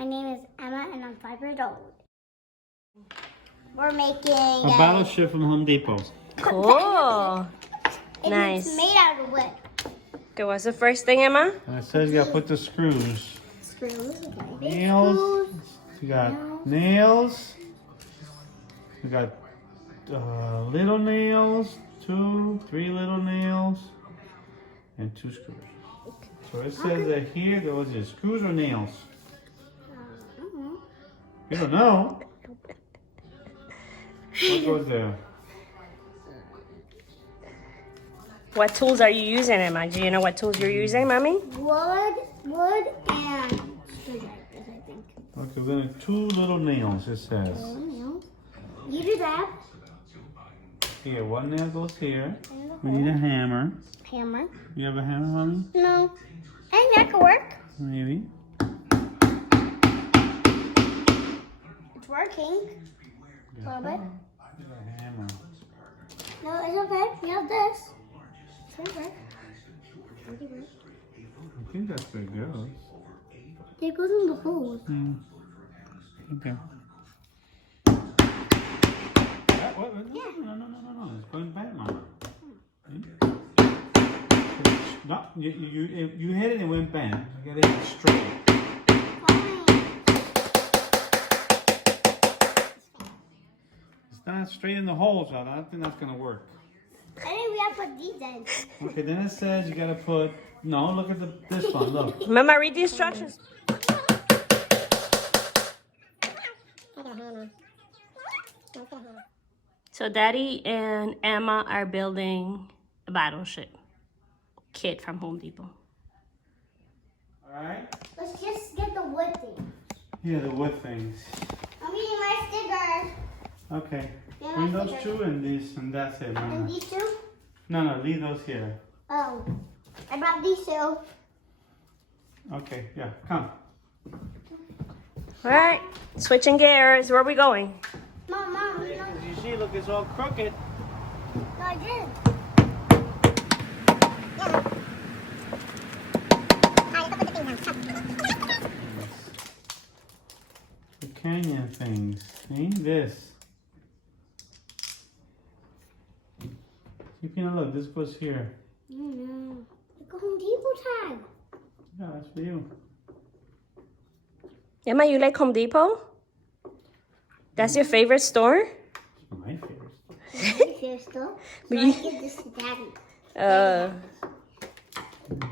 My name is Emma and I'm 5 years old. We're making a battleship from Home Depot. Cool. and Nice. It's made out of wood. Okay, what's the first thing, Emma? And it says you gotta put the screws. Screws, okay. Nails. You got nails. You got little nails, 2, 3 little nails, and 2 screws. So it says that here goes the screws or nails. You don't know. What goes there? What tools are you using, Emma? Do you know what tools you're using, Mommy? Wood, and screwdrivers, I think. Okay, we're gonna 2 little nails, it says. You do that. Here, 1 nail goes here. We need a hammer. Hammer. You have a hammer, Mommy? No. I think that could work. Maybe. It's working. A little bit. A hammer. No, it's okay. We have this. It's okay. I think that's where it goes. It goes in the holes. Okay. What? No. It's going back, Mama. No, you hit it and it went bang. You gotta hit it straight. It's not straight in the hole, child. I don't think that's gonna work. I think we have to put these in. Okay, then it says you gotta put. No, look at this one. Look. Mama, read the instructions. So Daddy and Emma are building a battleship kit from Home Depot. All right. Let's just get the wood thing. Yeah, the wood things. I'm getting my stickers. Okay. Yeah, Bring my those stickers. 2 and this, and that's it, And Mama. these two? No, leave those here. Oh. I brought these two. Okay, yeah, come. All right, switching gears. Where are we going? Mom, no, You see, look, it's all crooked. I did. The canyon things. See this? See, Pina, look, this goes here. Oh no. Look at Home Depot tag. Yeah, that's for you. Emma, you like Home Depot? That's your favorite store? It's my favorite. Here's still. So But I you- give this to Daddy. And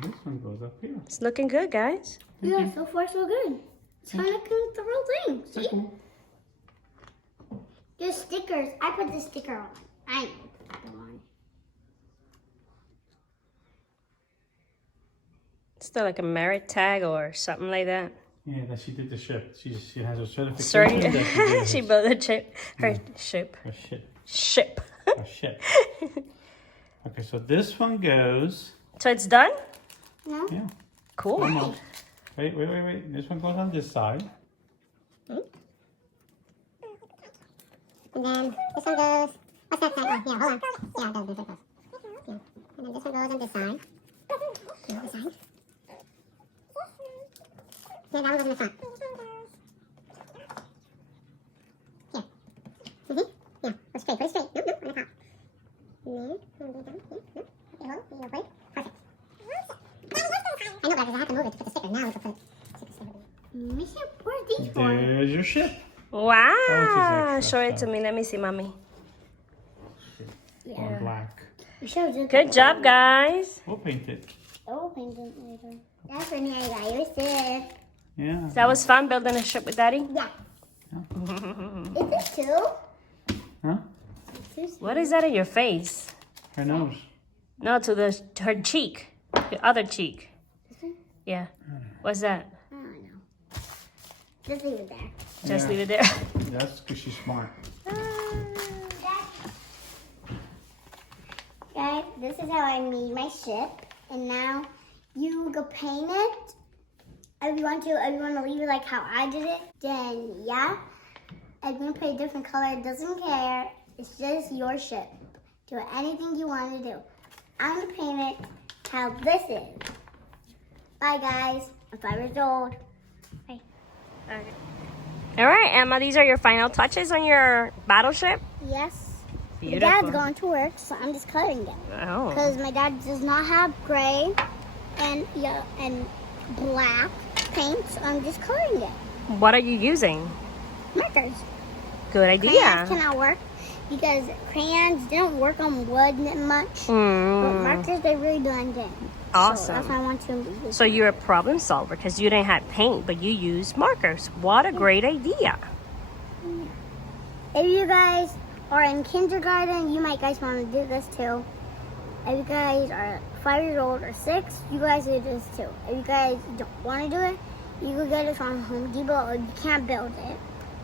this one goes up here. It's looking good, guys. Yeah, so far so good. It's kind of like the real thing. See? There's stickers. I put the sticker on. I put the one. Still like a merit tag or something like that. Yeah, that she did the ship. She has a certification. Sorry, that she did she her- built a ship. Her ship. her ship. Ship. A ship. Okay, so this one goes. So it's done? No? Yeah. Cool. Almost. Wait. This one goes on this side. And then this one goes. What's that side? Oh, yeah, hold on. Yeah, it does. This one goes. Yeah. And then this one goes on this side. Yeah, this side. Yeah, that one goes in the front. Yeah. Mm-hmm. Yeah, go straight. Put it straight. Nope, on the top. And then, one goes down. Yeah, nope. Okay, hold it. You're right. Perfect. I know that because I have to move it to put the sticker. Now we can put stickers over there. Mission, where's these for? There's your ship. Wow. extra Show it to stuff. me. Let me see, Mommy. On black. We showed you. Good job, guys. We'll paint it. Oh, paint it later. That's for me. I got your sis. Yeah. That was fun building a ship with Daddy. Yeah. Is this two? Huh? What is that in your face? Her nose. No, to her cheek. The other cheek. Yeah. What's that? I don't know. Just leave it there. Just Yeah. leave it there. That's because she's smart. Guys, this is how I made my ship. And now you go paint it. If you want to leave it like how I did it, then yeah. If you want to put a different color, it doesn't care. It's just your ship. Do anything you want to do. I'm going to paint it how this is. Bye, guys. I'm 5 years old. Bye. All right, Emma, these are your final touches on your battleship? Yes. My Beautiful. dad's going to work, so I'm just coloring it. Oh. Because my dad does not have gray and yellow and black paint, so I'm just coloring it. What are you using? Markers. Good idea. Crayons cannot work because crayons don't work on wood that much. But markers, they really blend in. Awesome. So that's why I want to use. So you're a problem solver because you didn't have paint, but you used markers. What a great idea. If you guys are in kindergarten, you might guys want to do this too. If you guys are 5 years old or 6, you guys do this too. If you guys don't want to do it, you can get it from Home Depot, or you can't build it.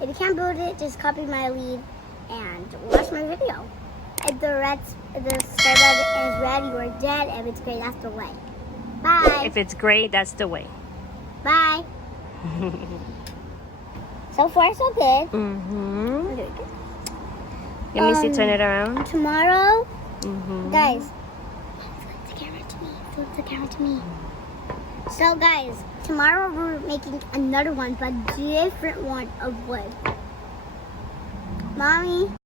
If you can't build it, just copy my lead and watch my video. If the subscribe button is red, you are dead. If it's gray, that's the way. Bye. If it's great, that's the way. Bye. So far, so good. Mm-hmm. Very good. Let me see, turn it around. Tomorrow, Mm-hmm. guys, flip the camera to me. Flip the camera to me. So, guys, tomorrow we're making another one, but different one of wood. Mommy.